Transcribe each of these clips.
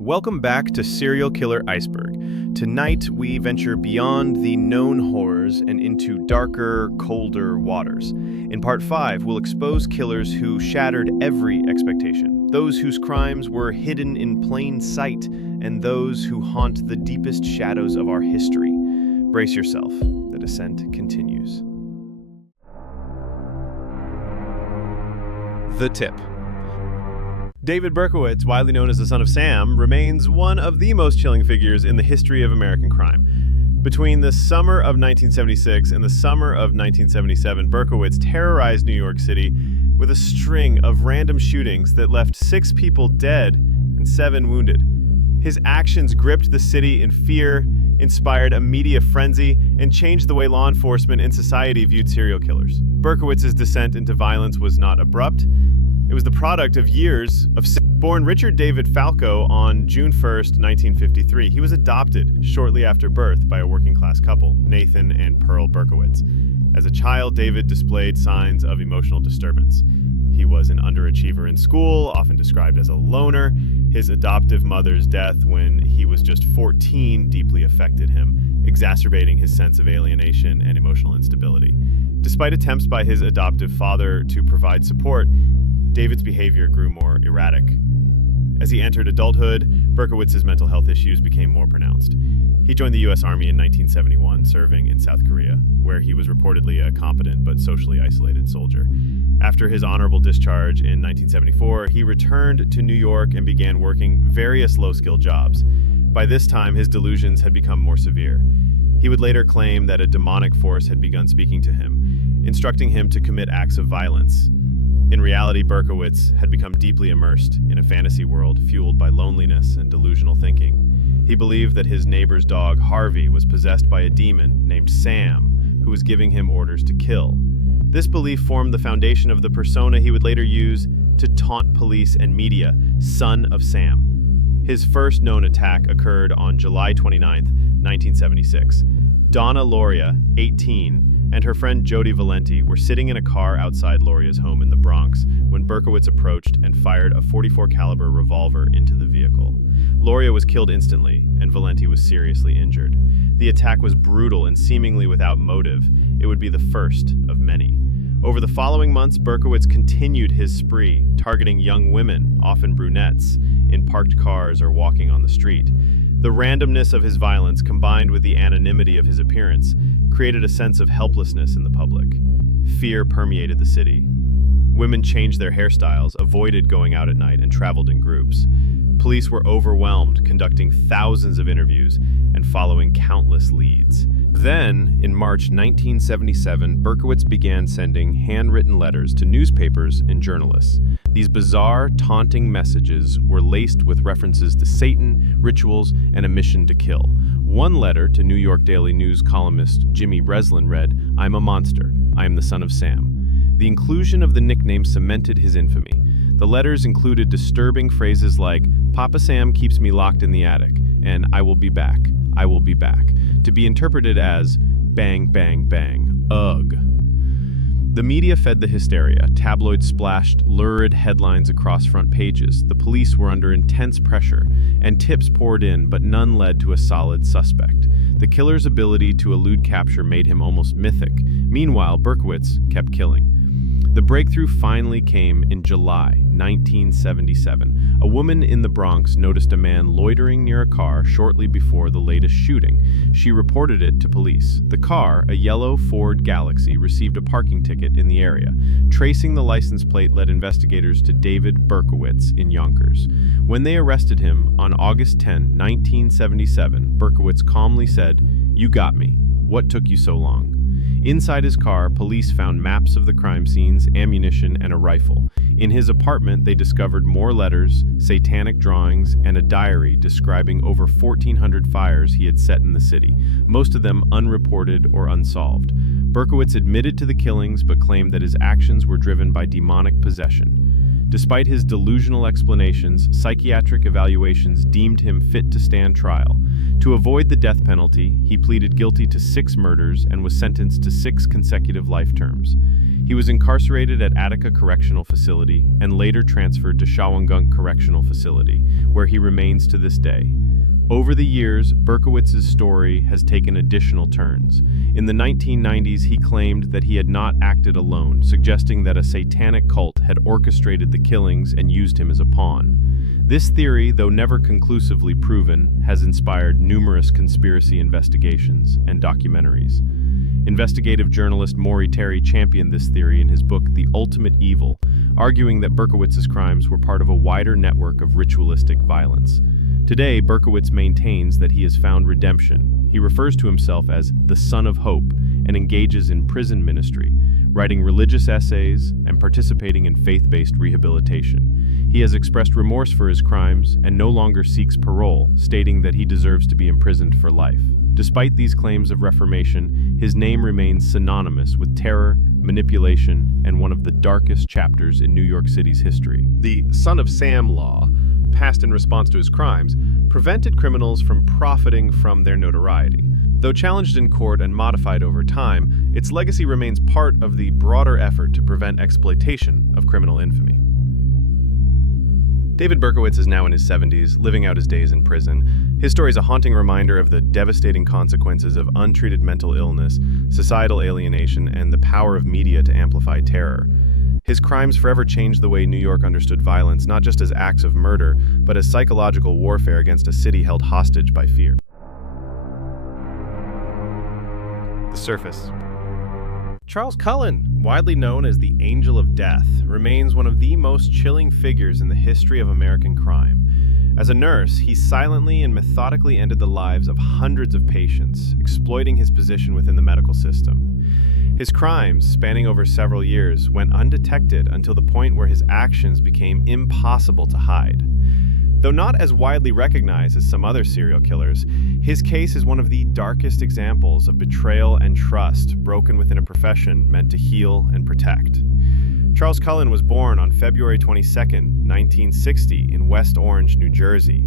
Welcome back to Serial Killer Iceberg. Tonight, we venture beyond the known horrors and into darker, colder waters. In Part 5, we'll expose killers who shattered every expectation, those whose crimes were hidden in plain sight, and those who haunt the deepest shadows of our history. Brace yourself, the descent continues. The tip. David Berkowitz, widely known as the Son of Sam, remains one of the most chilling figures in the history of American crime. Between the summer of 1976 and the summer of 1977, Berkowitz terrorized New York City with a string of random shootings that left 6 people dead and 7 wounded. His actions gripped the city in fear, inspired a media frenzy, and changed the way law enforcement and society viewed serial killers. Berkowitz's descent into violence was not abrupt. It was the product of years of Born Richard David Falco on June 1st, 1953, he was adopted shortly after birth by a working-class couple, Nathan and Pearl Berkowitz. As a child, David displayed signs of emotional disturbance. He was an underachiever in school, often described as a loner. His adoptive mother's death when he was just 14 deeply affected him, exacerbating his sense of alienation and emotional instability. Despite attempts by his adoptive father to provide support, David's behavior grew more erratic. As he entered adulthood, Berkowitz's mental health issues became more pronounced. He joined the U.S. Army in 1971, serving in South Korea, where he was reportedly a competent but socially isolated soldier. After his honorable discharge in 1974, he returned to New York and began working various low-skilled jobs. By this time, his delusions had become more severe. He would later claim that a demonic force had begun speaking to him, instructing him to commit acts of violence. In reality, Berkowitz had become deeply immersed in a fantasy world fueled by loneliness and delusional thinking. He believed that his neighbor's dog, Harvey, was possessed by a demon named Sam, who was giving him orders to kill. This belief formed the foundation of the persona he would later use to taunt police and media, Son of Sam. His first known attack occurred on July 29, 1976. Donna Loria, 18, and her friend Jody Valenti were sitting in a car outside Loria's home in the Bronx when Berkowitz approached and fired a .44 caliber revolver into the vehicle. Loria was killed instantly, and Valenti was seriously injured. The attack was brutal and seemingly without motive. It would be the first of many. Over the following months, Berkowitz continued his spree, targeting young women, often brunettes, in parked cars or walking on the street. The randomness of his violence, combined with the anonymity of his appearance, created a sense of helplessness in the public. Fear permeated the city. Women changed their hairstyles, avoided going out at night, and traveled in groups. Police were overwhelmed, conducting thousands of interviews and following countless leads. Then, in March 1977, Berkowitz began sending handwritten letters to newspapers and journalists. These bizarre, taunting messages were laced with references to Satan, rituals, and a mission to kill. One letter to New York Daily News columnist Jimmy Breslin read, "I'm a monster. I am the Son of Sam." The inclusion of the nickname cemented his infamy. The letters included disturbing phrases like, "Papa Sam keeps me locked in the attic," and "I will be back. I will be back," to be interpreted as bang, bang, bang, ugh. The media fed the hysteria. Tabloids splashed lurid headlines across front pages. The police were under intense pressure, and tips poured in, but none led to a solid suspect. The killer's ability to elude capture made him almost mythic. Meanwhile, Berkowitz kept killing. The breakthrough finally came in July 1977. A woman in the Bronx noticed a man loitering near a car shortly before the latest shooting. She reported it to police. The car, a yellow Ford Galaxy, received a parking ticket in the area. Tracing the license plate led investigators to David Berkowitz in Yonkers. When they arrested him on August 10, 1977, Berkowitz calmly said, "You got me. What took you so long?" Inside his car, police found maps of the crime scenes, ammunition, and a rifle. In his apartment, they discovered more letters, satanic drawings, and a diary describing over 1,400 fires he had set in the city, most of them unreported or unsolved. Berkowitz admitted to the killings but claimed that his actions were driven by demonic possession. Despite his delusional explanations, psychiatric evaluations deemed him fit to stand trial. To avoid the death penalty, he pleaded guilty to 6 murders and was sentenced to 6 consecutive life terms. He was incarcerated at Attica Correctional Facility and later transferred to Shawangunk Correctional Facility, where he remains to this day. Over the years, Berkowitz's story has taken additional turns. In the 1990s, he claimed that he had not acted alone, suggesting that a satanic cult had orchestrated the killings and used him as a pawn. This theory, though never conclusively proven, has inspired numerous conspiracy investigations and documentaries. Investigative journalist Maury Terry championed this theory in his book The Ultimate Evil, arguing that Berkowitz's crimes were part of a wider network of ritualistic violence. Today, Berkowitz maintains that he has found redemption. He refers to himself as the Son of Hope and engages in prison ministry, writing religious essays and participating in faith-based rehabilitation. He has expressed remorse for his crimes and no longer seeks parole, stating that he deserves to be imprisoned for life. Despite these claims of reformation, his name remains synonymous with terror, manipulation, and one of the darkest chapters in New York City's history. The Son of Sam law, passed in response to his crimes, prevented criminals from profiting from their notoriety. Though challenged in court and modified over time, its legacy remains part of the broader effort to prevent exploitation of criminal infamy. David Berkowitz is now in his 70s, living out his days in prison. His story is a haunting reminder of the devastating consequences of untreated mental illness, societal alienation, and the power of media to amplify terror. His crimes forever changed the way New York understood violence, not just as acts of murder, but as psychological warfare against a city held hostage by fear. The surface. Charles Cullen, widely known as the Angel of Death, remains one of the most chilling figures in the history of American crime. As a nurse, he silently and methodically ended the lives of hundreds of patients, exploiting his position within the medical system. His crimes, spanning over several years, went undetected until the point where his actions became impossible to hide. Though not as widely recognized as some other serial killers, his case is one of the darkest examples of betrayal and trust broken within a profession meant to heal and protect. Charles Cullen was born on February 22, 1960, in West Orange, New Jersey.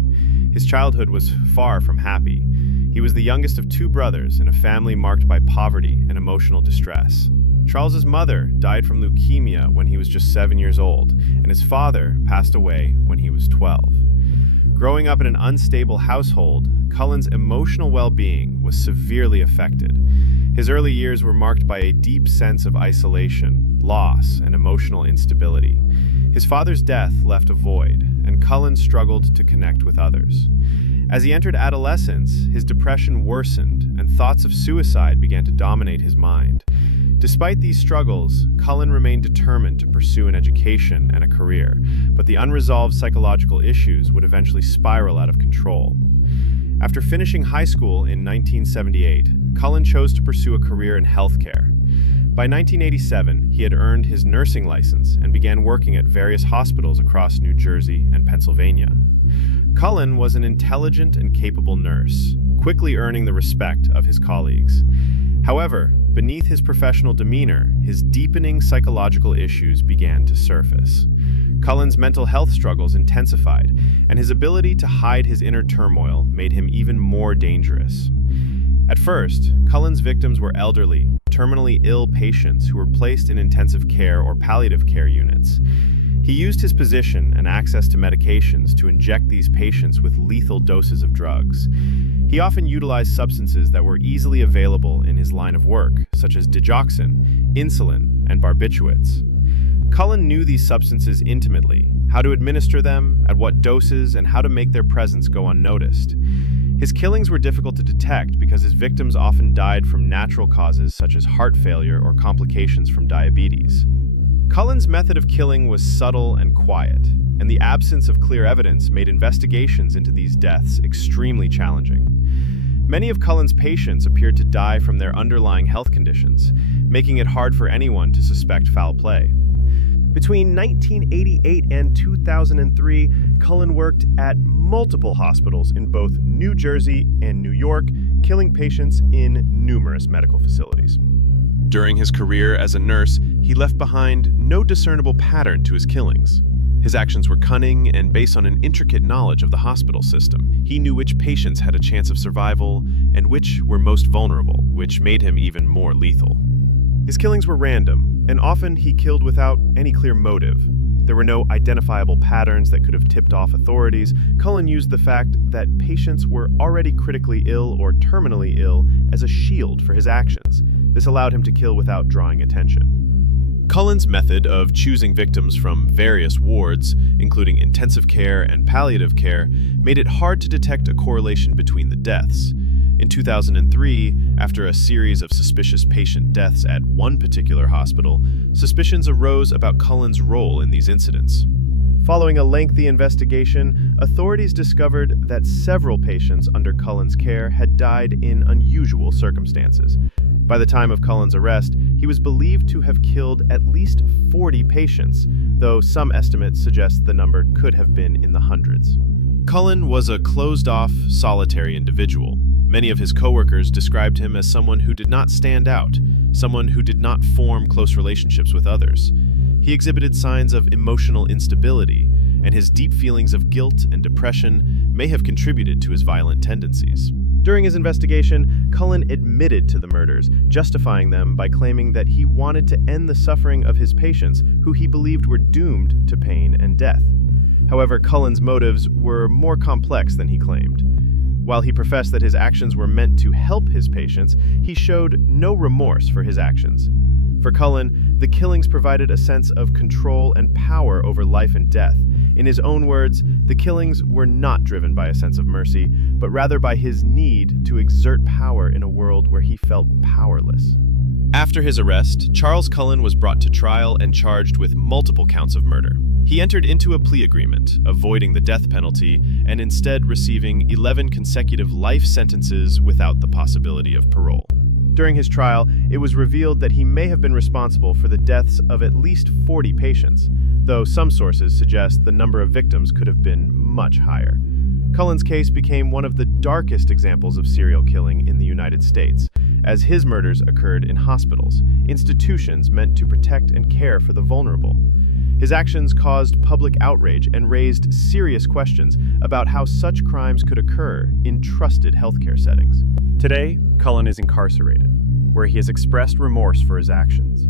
His childhood was far from happy. He was the youngest of 2 brothers in a family marked by poverty and emotional distress. Charles's mother died from leukemia when he was just 7 years old, and his father passed away when he was 12. Growing up in an unstable household, Cullen's emotional well-being was severely affected. His early years were marked by a deep sense of isolation, loss, and emotional instability. His father's death left a void, and Cullen struggled to connect with others. As he entered adolescence, his depression worsened, and thoughts of suicide began to dominate his mind. Despite these struggles, Cullen remained determined to pursue an education and a career, but the unresolved psychological issues would eventually spiral out of control. After finishing high school in 1978, Cullen chose to pursue a career in healthcare. By 1987, he had earned his nursing license and began working at various hospitals across New Jersey and Pennsylvania. Cullen was an intelligent and capable nurse, quickly earning the respect of his colleagues. However, beneath his professional demeanor, his deepening psychological issues began to surface. Cullen's mental health struggles intensified, and his ability to hide his inner turmoil made him even more dangerous. At first, Cullen's victims were elderly, terminally ill patients who were placed in intensive care or palliative care units. He used his position and access to medications to inject these patients with lethal doses of drugs. He often utilized substances that were easily available in his line of work, such as digoxin, insulin, and barbiturates. Cullen knew these substances intimately, how to administer them, at what doses, and how to make their presence go unnoticed. His killings were difficult to detect because his victims often died from natural causes such as heart failure or complications from diabetes. Cullen's method of killing was subtle and quiet, and the absence of clear evidence made investigations into these deaths extremely challenging. Many of Cullen's patients appeared to die from their underlying health conditions, making it hard for anyone to suspect foul play. Between 1988 and 2003, Cullen worked at multiple hospitals in both New Jersey and New York, killing patients in numerous medical facilities. During his career as a nurse, he left behind no discernible pattern to his killings. His actions were cunning and based on an intricate knowledge of the hospital system. He knew which patients had a chance of survival and which were most vulnerable, which made him even more lethal. His killings were random, and often he killed without any clear motive. There were no identifiable patterns that could have tipped off authorities. Cullen used the fact that patients were already critically ill or terminally ill as a shield for his actions. This allowed him to kill without drawing attention. Cullen's method of choosing victims from various wards, including intensive care and palliative care, made it hard to detect a correlation between the deaths. In 2003, after a series of suspicious patient deaths at one particular hospital, suspicions arose about Cullen's role in these incidents. Following a lengthy investigation, authorities discovered that several patients under Cullen's care had died in unusual circumstances. By the time of Cullen's arrest, he was believed to have killed at least 40 patients, though some estimates suggest the number could have been in the hundreds. Cullen was a closed-off, solitary individual. Many of his coworkers described him as someone who did not stand out, someone who did not form close relationships with others. He exhibited signs of emotional instability, and his deep feelings of guilt and depression may have contributed to his violent tendencies. During his investigation, Cullen admitted to the murders, justifying them by claiming that he wanted to end the suffering of his patients, who he believed were doomed to pain and death. However, Cullen's motives were more complex than he claimed. While he professed that his actions were meant to help his patients, he showed no remorse for his actions. For Cullen, the killings provided a sense of control and power over life and death. In his own words, the killings were not driven by a sense of mercy, but rather by his need to exert power in a world where he felt powerless. After his arrest, Charles Cullen was brought to trial and charged with multiple counts of murder. He entered into a plea agreement, avoiding the death penalty, and instead receiving 11 consecutive life sentences without the possibility of parole. During his trial, it was revealed that he may have been responsible for the deaths of at least 40 patients, though some sources suggest the number of victims could have been much higher. Cullen's case became one of the darkest examples of serial killing in the United States, as his murders occurred in hospitals, institutions meant to protect and care for the vulnerable. His actions caused public outrage and raised serious questions about how such crimes could occur in trusted healthcare settings. Today, Cullen is incarcerated, where he has expressed remorse for his actions.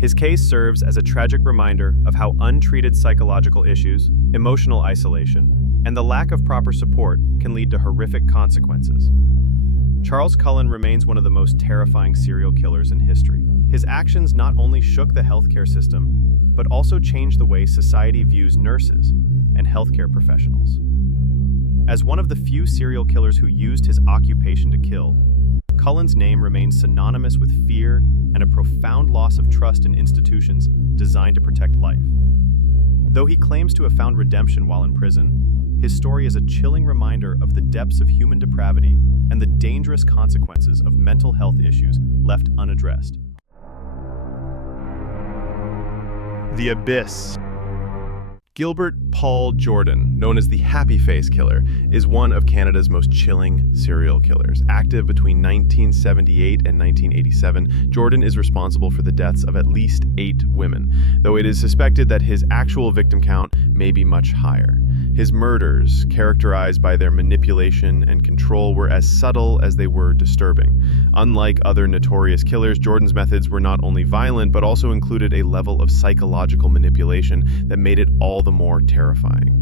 His case serves as a tragic reminder of how untreated psychological issues, emotional isolation, and the lack of proper support can lead to horrific consequences. Charles Cullen remains one of the most terrifying serial killers in history. His actions not only shook the healthcare system, but also changed the way society views nurses and healthcare professionals. As one of the few serial killers who used his occupation to kill, Cullen's name remains synonymous with fear and a profound loss of trust in institutions designed to protect life. Though he claims to have found redemption while in prison, his story is a chilling reminder of the depths of human depravity and the dangerous consequences of mental health issues left unaddressed. The Abyss. Gilbert Paul Jordan, known as the Happy Face Killer, is one of Canada's most chilling serial killers. Active between 1978 and 1987, Jordan is responsible for the deaths of at least 8 women, though it is suspected that his actual victim count may be much higher. His murders, characterized by their manipulation and control, were as subtle as they were disturbing. Unlike other notorious killers, Jordan's methods were not only violent, but also included a level of psychological manipulation that made it all the more terrifying.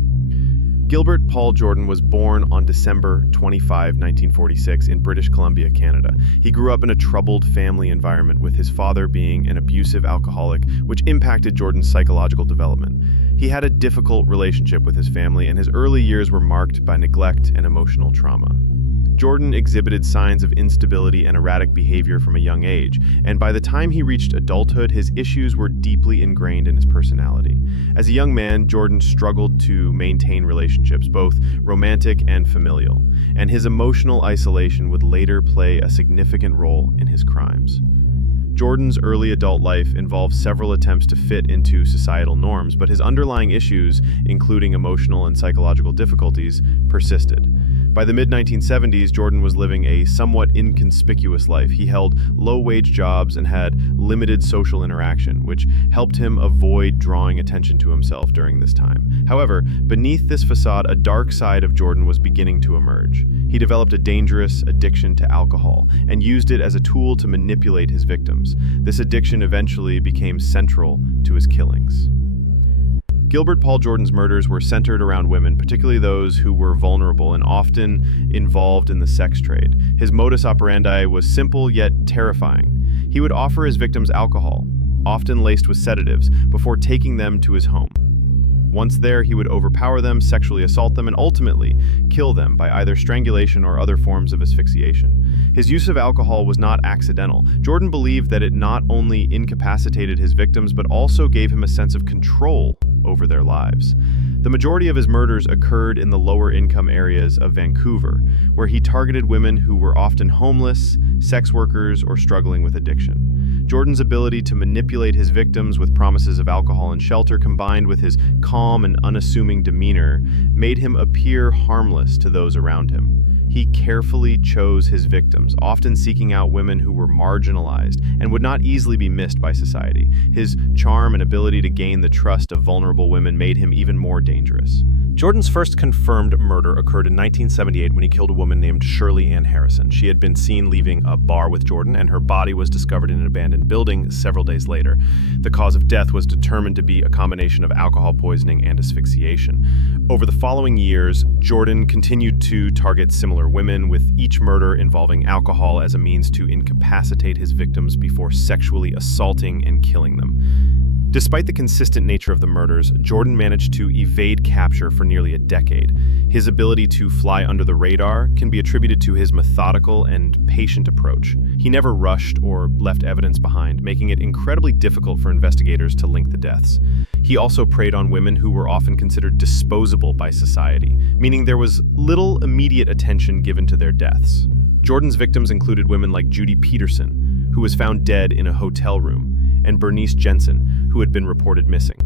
Gilbert Paul Jordan was born on December 25, 1946 in British Columbia, Canada. He grew up in a troubled family environment, with his father being an abusive alcoholic, which impacted Jordan's psychological development. He had a difficult relationship with his family, and his early years were marked by neglect and emotional trauma. Jordan exhibited signs of instability and erratic behavior from a young age, and by the time he reached adulthood, his issues were deeply ingrained in his personality. As a young man, Jordan struggled to maintain relationships, both romantic and familial, and his emotional isolation would later play a significant role in his crimes. Jordan's early adult life involved several attempts to fit into societal norms, but his underlying issues, including emotional and psychological difficulties, persisted. By the mid-1970s, Jordan was living a somewhat inconspicuous life. He held low-wage jobs and had limited social interaction, which helped him avoid drawing attention to himself during this time. However, beneath this facade, a dark side of Jordan was beginning to emerge. He developed a dangerous addiction to alcohol and used it as a tool to manipulate his victims. This addiction eventually became central to his killings. Gilbert Paul Jordan's murders were centered around women, particularly those who were vulnerable and often involved in the sex trade. His modus operandi was simple yet terrifying. He would offer his victims alcohol, often laced with sedatives, before taking them to his home. Once there, he would overpower them, sexually assault them, and ultimately kill them by either strangulation or other forms of asphyxiation. His use of alcohol was not accidental. Jordan believed that it not only incapacitated his victims, but also gave him a sense of control over their lives. The majority of his murders occurred in the lower income areas of Vancouver, where he targeted women who were often homeless, sex workers, or struggling with addiction. Jordan's ability to manipulate his victims with promises of alcohol and shelter, combined with his calm and unassuming demeanor, made him appear harmless to those around him. He carefully chose his victims, often seeking out women who were marginalized and would not easily be missed by society. His charm and ability to gain the trust of vulnerable women made him even more dangerous. Jordan's first confirmed murder occurred in 1978 when he killed a woman named Shirley Ann Harrison. She had been seen leaving a bar with Jordan, and her body was discovered in an abandoned building several days later. The cause of death was determined to be a combination of alcohol poisoning and asphyxiation. Over the following years, Jordan continued to target similar women, with each murder involving alcohol as a means to incapacitate his victims before sexually assaulting and killing them. Despite the consistent nature of the murders, Jordan managed to evade capture for nearly a decade. His ability to fly under the radar can be attributed to his methodical and patient approach. He never rushed or left evidence behind, making it incredibly difficult for investigators to link the deaths. He also preyed on women who were often considered disposable by society, meaning there was little immediate attention given to their deaths. Jordan's victims included women like Judy Peterson, who was found dead in a hotel room, and Bernice Jensen, who had been reported missing.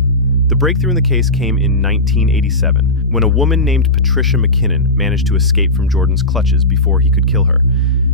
The breakthrough in the case came in 1987, when a woman named Patricia McKinnon managed to escape from Jordan's clutches before he could kill her.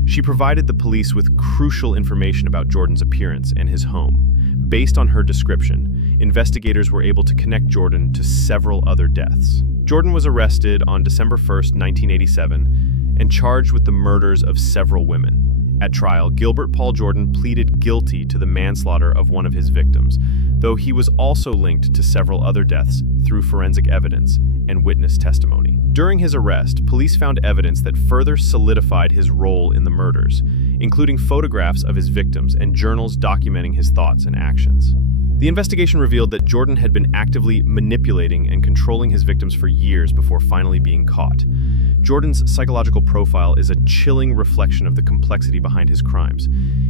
She provided the police with crucial information about Jordan's appearance and his home. Based on her description, investigators were able to connect Jordan to several other deaths. Jordan was arrested on December 1st, 1987, and charged with the murders of several women. At trial, Gilbert Paul Jordan pleaded guilty to the manslaughter of one of his victims, though he was also linked to several other deaths through forensic evidence and witness testimony. During his arrest, police found evidence that further solidified his role in the murders, including photographs of his victims and journals documenting his thoughts and actions. The investigation revealed that Jordan had been actively manipulating and controlling his victims for years before finally being caught. Jordan's psychological profile is a chilling reflection of the complexity behind his crimes.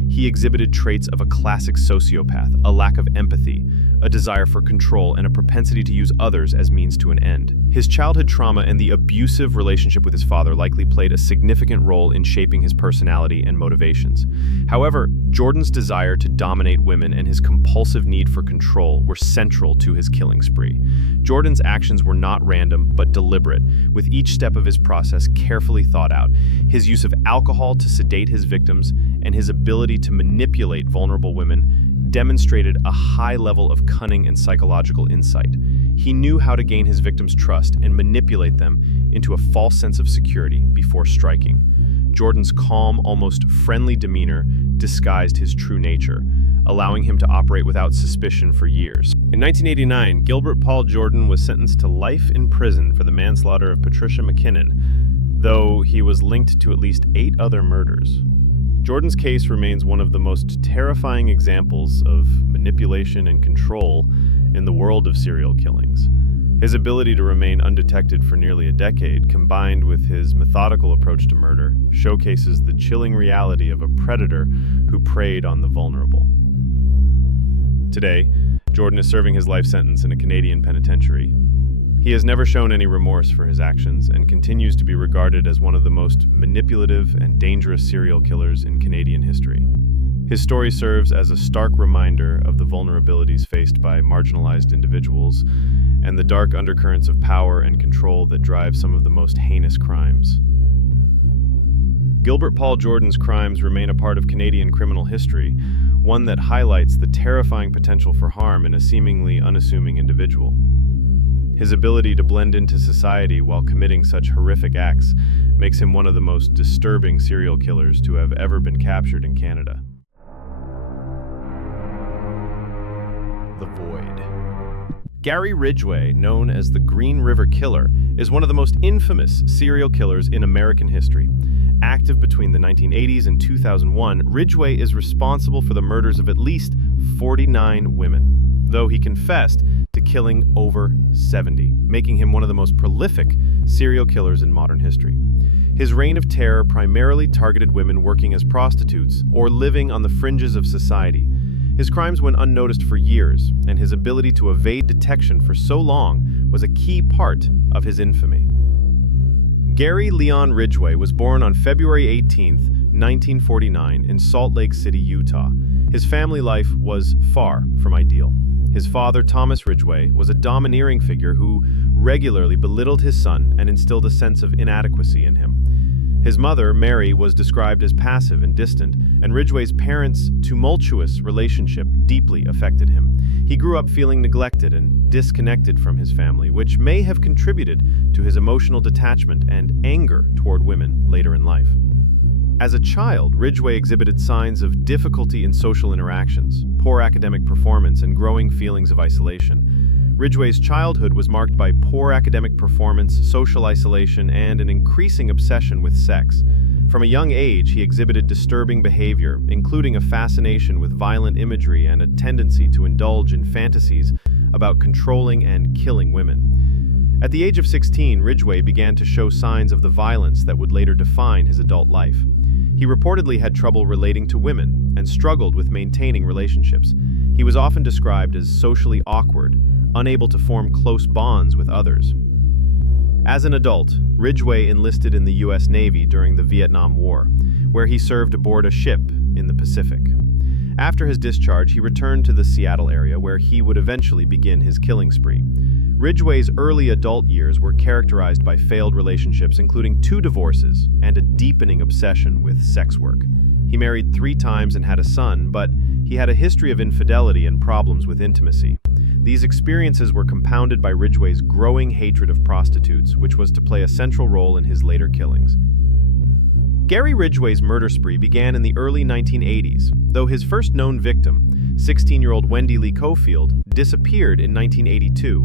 He exhibited traits of a classic sociopath, a lack of empathy, a desire for control, and a propensity to use others as means to an end. His childhood trauma and the abusive relationship with his father likely played a significant role in shaping his personality and motivations. However, Jordan's desire to dominate women and his compulsive need for control were central to his killing spree. Jordan's actions were not random, but deliberate, with each step of his process carefully thought out. His use of alcohol to sedate his victims and his ability to manipulate vulnerable women demonstrated a high level of cunning and psychological insight. He knew how to gain his victims' trust and manipulate them into a false sense of security before striking. Jordan's calm, almost friendly demeanor disguised his true nature, allowing him to operate without suspicion for years. In 1989, Gilbert Paul Jordan was sentenced to life in prison for the manslaughter of Patricia McKinnon, though he was linked to at least 8 other murders. Jordan's case remains one of the most terrifying examples of manipulation and control in the world of serial killings. His ability to remain undetected for nearly a decade, combined with his methodical approach to murder, showcases the chilling reality of a predator who preyed on the vulnerable. Today, Jordan is serving his life sentence in a Canadian penitentiary. He has never shown any remorse for his actions and continues to be regarded as one of the most manipulative and dangerous serial killers in Canadian history. His story serves as a stark reminder of the vulnerabilities faced by marginalized individuals and the dark undercurrents of power and control that drive some of the most heinous crimes. Gilbert Paul Jordan's crimes remain a part of Canadian criminal history, one that highlights the terrifying potential for harm in a seemingly unassuming individual. His ability to blend into society while committing such horrific acts makes him one of the most disturbing serial killers to have ever been captured in Canada. The Void. Gary Ridgway, known as the Green River Killer, is one of the most infamous serial killers in American history. Active between the 1980s and 2001, Ridgway is responsible for the murders of at least 49 women, though he confessed to killing over 70, making him one of the most prolific serial killers in modern history. His reign of terror primarily targeted women working as prostitutes or living on the fringes of society. His crimes went unnoticed for years, and his ability to evade detection for so long was a key part of his infamy. Gary Leon Ridgway was born on February 18, 1949, in Salt Lake City, Utah. His family life was far from ideal. His father, Thomas Ridgway, was a domineering figure who regularly belittled his son and instilled a sense of inadequacy in him. His mother, Mary, was described as passive and distant, and Ridgway's parents' tumultuous relationship deeply affected him. He grew up feeling neglected and disconnected from his family, which may have contributed to his emotional detachment and anger toward women later in life. As a child, Ridgway exhibited signs of difficulty in social interactions, poor academic performance, and growing feelings of isolation. Ridgway's childhood was marked by poor academic performance, social isolation, and an increasing obsession with sex. From a young age, he exhibited disturbing behavior, including a fascination with violent imagery and a tendency to indulge in fantasies about controlling and killing women. At the age of 16, Ridgway began to show signs of the violence that would later define his adult life. He reportedly had trouble relating to women and struggled with maintaining relationships. He was often described as socially awkward, unable to form close bonds with others. As an adult, Ridgway enlisted in the U.S. Navy during the Vietnam War, where he served aboard a ship in the Pacific. After his discharge, he returned to the Seattle area, where he would eventually begin his killing spree. Ridgway's early adult years were characterized by failed relationships, including 2 divorces and a deepening obsession with sex work. He married 3 times and had a son, but he had a history of infidelity and problems with intimacy. These experiences were compounded by Ridgway's growing hatred of prostitutes, which was to play a central role in his later killings. Gary Ridgway's murder spree began in the early 1980s, though his first known victim, 16-year-old Wendy Lee Cofield, disappeared in 1982.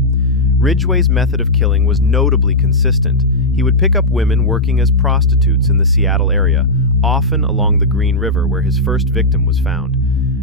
Ridgway's method of killing was notably consistent. He would pick up women working as prostitutes in the Seattle area, often along the Green River where his first victim was found.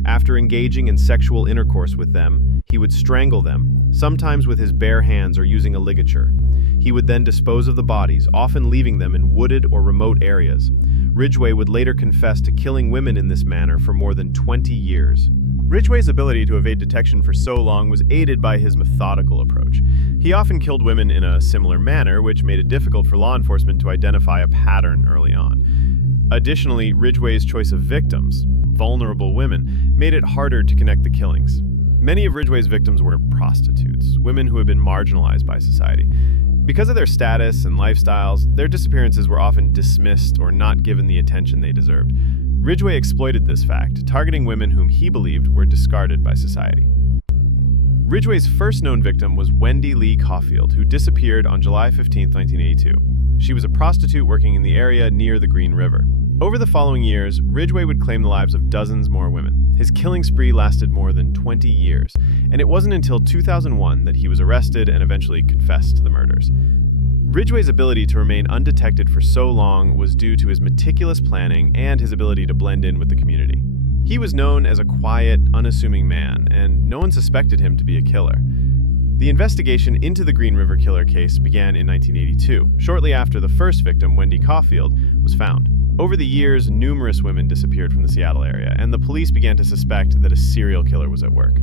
After engaging in sexual intercourse with them, he would strangle them, sometimes with his bare hands or using a ligature. He would then dispose of the bodies, often leaving them in wooded or remote areas. Ridgway would later confess to killing women in this manner for more than 20 years. Ridgway's ability to evade detection for so long was aided by his methodical approach. He often killed women in a similar manner, which made it difficult for law enforcement to identify a pattern early on. Additionally, Ridgway's choice of victims, vulnerable women, made it harder to connect the killings. Many of Ridgway's victims were prostitutes, women who had been marginalized by society. Because of their status and lifestyles, their disappearances were often dismissed or not given the attention they deserved. Ridgway exploited this fact, targeting women whom he believed were discarded by society. Ridgway's first known victim was Wendy Lee Cofield, who disappeared on July 15, 1982. She was a prostitute working in the area near the Green River. Over the following years, Ridgway would claim the lives of dozens more women. His killing spree lasted more than 20 years, and it wasn't until 2001 that he was arrested and eventually confessed to the murders. Ridgway's ability to remain undetected for so long was due to his meticulous planning and his ability to blend in with the community. He was known as a quiet, unassuming man, and no one suspected him to be a killer. The investigation into the Green River Killer case began in 1982, shortly after the first victim, Wendy Cofield, was found. Over the years, numerous women disappeared from the Seattle area, and the police began to suspect that a serial killer was at work.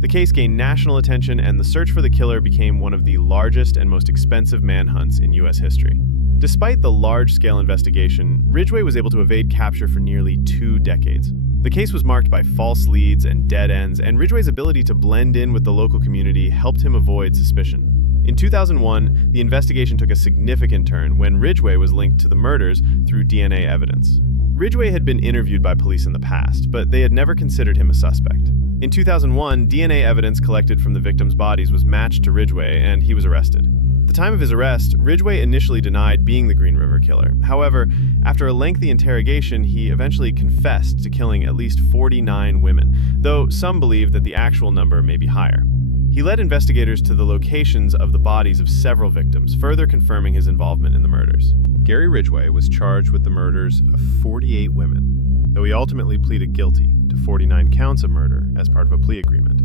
The case gained national attention, and the search for the killer became one of the largest and most expensive manhunts in U.S. history. Despite the large-scale investigation, Ridgway was able to evade capture for nearly 2 decades. The case was marked by false leads and dead ends, and Ridgway's ability to blend in with the local community helped him avoid suspicion. In 2001, the investigation took a significant turn when Ridgway was linked to the murders through DNA evidence. Ridgway had been interviewed by police in the past, but they had never considered him a suspect. In 2001, DNA evidence collected from the victims' bodies was matched to Ridgway, and he was arrested. At the time of his arrest, Ridgway initially denied being the Green River Killer. However, after a lengthy interrogation, he eventually confessed to killing at least 49 women, though some believe that the actual number may be higher. He led investigators to the locations of the bodies of several victims, further confirming his involvement in the murders. Gary Ridgway was charged with the murders of 48 women, though he ultimately pleaded guilty to 49 counts of murder as part of a plea agreement.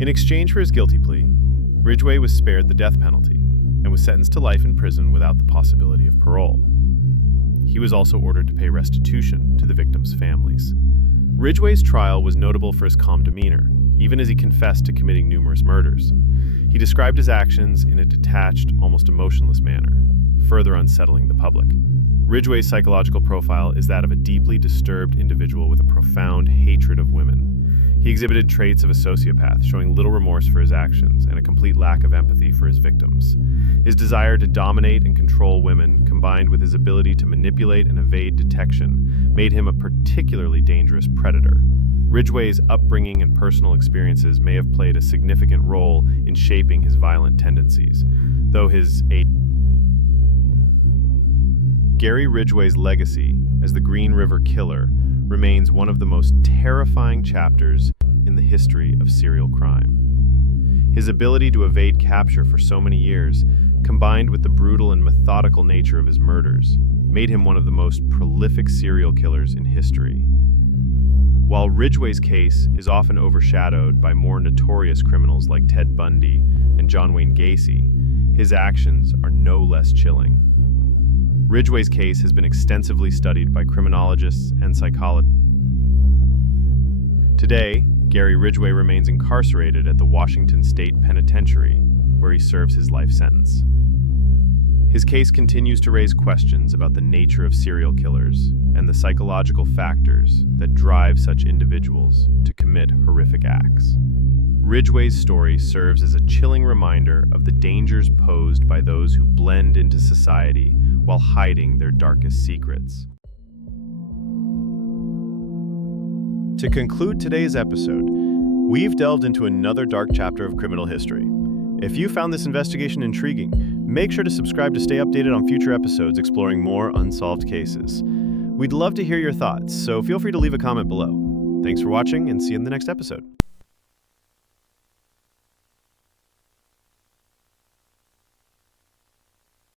In exchange for his guilty plea, Ridgway was spared the death penalty and was sentenced to life in prison without the possibility of parole. He was also ordered to pay restitution to the victims' families. Ridgway's trial was notable for his calm demeanor, even as he confessed to committing numerous murders. He described his actions in a detached, almost emotionless manner, further unsettling the public. Ridgway's psychological profile is that of a deeply disturbed individual with a profound hatred of women. He exhibited traits of a sociopath, showing little remorse for his actions and a complete lack of empathy for his victims. His desire to dominate and control women, combined with his ability to manipulate and evade detection, made him a particularly dangerous predator. Ridgway's upbringing and personal experiences may have played a significant role in shaping his violent tendencies, though Gary Ridgway's legacy as the Green River Killer remains one of the most terrifying chapters in the history of serial crime. His ability to evade capture for so many years, combined with the brutal and methodical nature of his murders, made him one of the most prolific serial killers in history. While Ridgway's case is often overshadowed by more notorious criminals like Ted Bundy and John Wayne Gacy, his actions are no less chilling. Ridgway's case has been extensively studied by criminologists and psychologists. Today, Gary Ridgway remains incarcerated at the Washington State Penitentiary, where he serves his life sentence. His case continues to raise questions about the nature of serial killers and the psychological factors that drive such individuals to commit horrific acts. Ridgway's story serves as a chilling reminder of the dangers posed by those who blend into society while hiding their darkest secrets. To conclude today's episode, we've delved into another dark chapter of criminal history. If you found this investigation intriguing, make sure to subscribe to stay updated on future episodes exploring more unsolved cases. We'd love to hear your thoughts, so feel free to leave a comment below. Thanks for watching, and see you in the next episode.